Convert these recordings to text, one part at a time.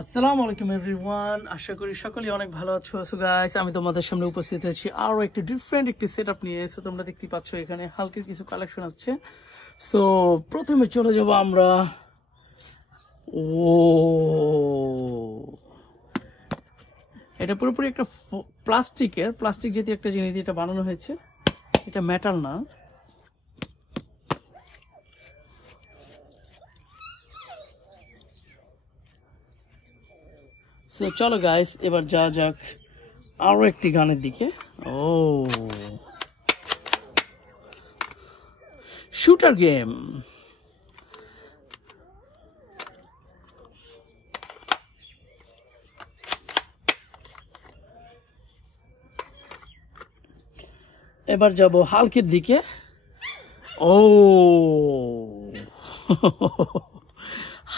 আসসালামু আলাইকুম এভরিওয়ান, আশা করি সকলেই অনেক ভালো আছো। সো গাইস, আমি তোমাদের সামনে উপস্থিত হয়েছি আরো একটি ডিফারেন্ট একটি সেটআপ নিয়ে। সো তোমরা দেখতে পাচ্ছ এখানে হালকা কিছু কালেকশন আছে। সো প্রথমে চলে যাব আমরা। ও, এটা পুরোপুরি একটা প্লাস্টিক জাতীয় একটা জিনিস দিয়ে এটা বানানো হয়েছে। এটা মেটাল না। সো চলো গাইস, এবার যা যাক আরো একটি গানের দিকে। ও, শুটার গেম। এবার যাব হাল্কের দিকে। ও,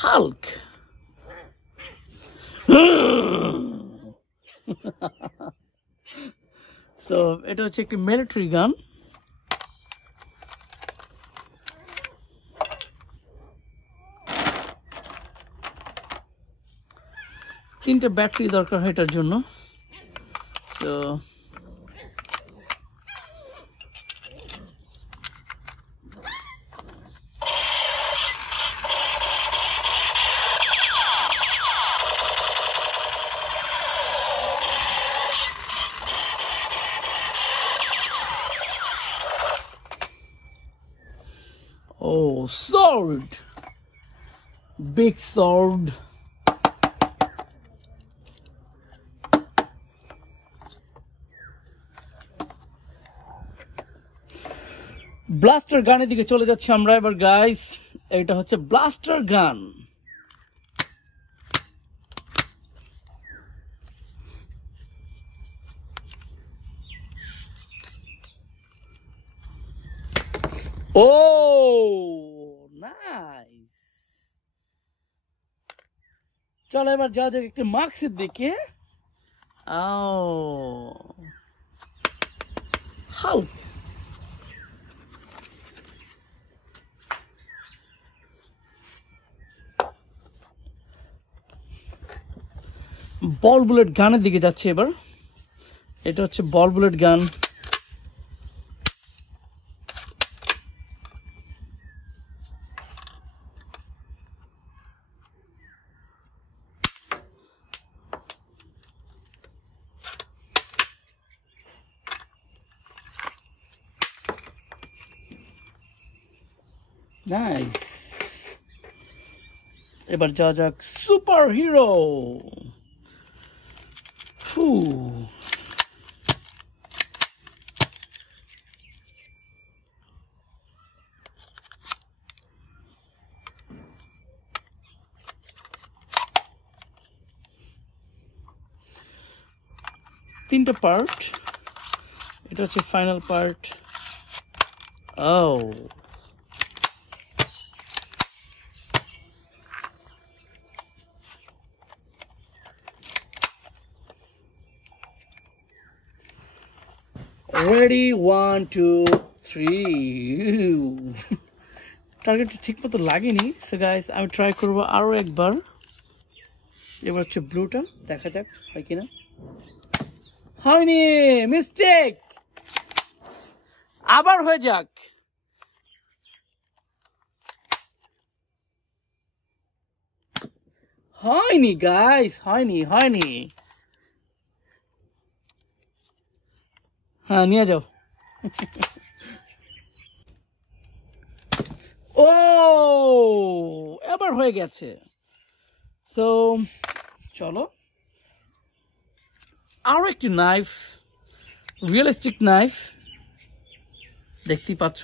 হাল্ক। সো এটা হচ্ছে একটি মিলিটারি গান। তিনটে ব্যাটারি দরকার হয় এটার জন্য। তো oh, sword, big sword. Blaster গানের দিকে চলে যাচ্ছি আমরা এবার গাইস। এটা হচ্ছে ব্লাস্টার গান। ও, নাইস। চলো এবার যা যাক একটু মার্কসের দিকে। ও, হাল্ক। বল বুলেট গানের দিকে যাচ্ছে এবার। এটা হচ্ছে বল বুলেট গান। নাইস। এবার যা যাক সুপার হিরো। তিনটা পার্ট, এটা হচ্ছে ফাইনাল পার্ট। ও, রেডি, 1 2 3। টার্গেটটা ঠিক মতো লাগেনি। সো গাইস, আমি ট্রাই করবো আরো একবার। এবার হচ্ছে ব্লুটা, দেখা যাক হয় কিনা। হয়নি, মিস্টেক। আবার হয়ে যাক। হয়নি গাইস, হয়নি। হ্যাঁ, নিয়ে যাও। ও, এবার হয়ে গেছে। সো চলো আরো একটি নাইফ, রিয়েলিস্টিক নাইফ দেখতেই পাচ্ছ।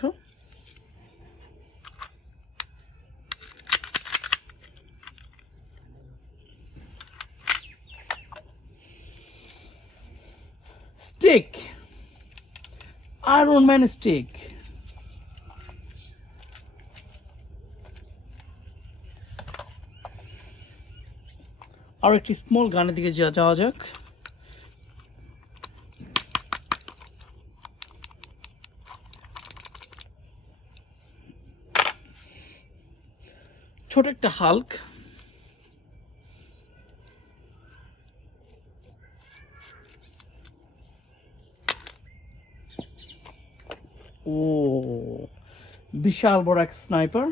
Stick, iron man stick. আর একটি স্মল গানের দিকে যাওয়া যাক। ছোট একটা হাল্ক। ও বিশাল বড় এক স্নাইপার।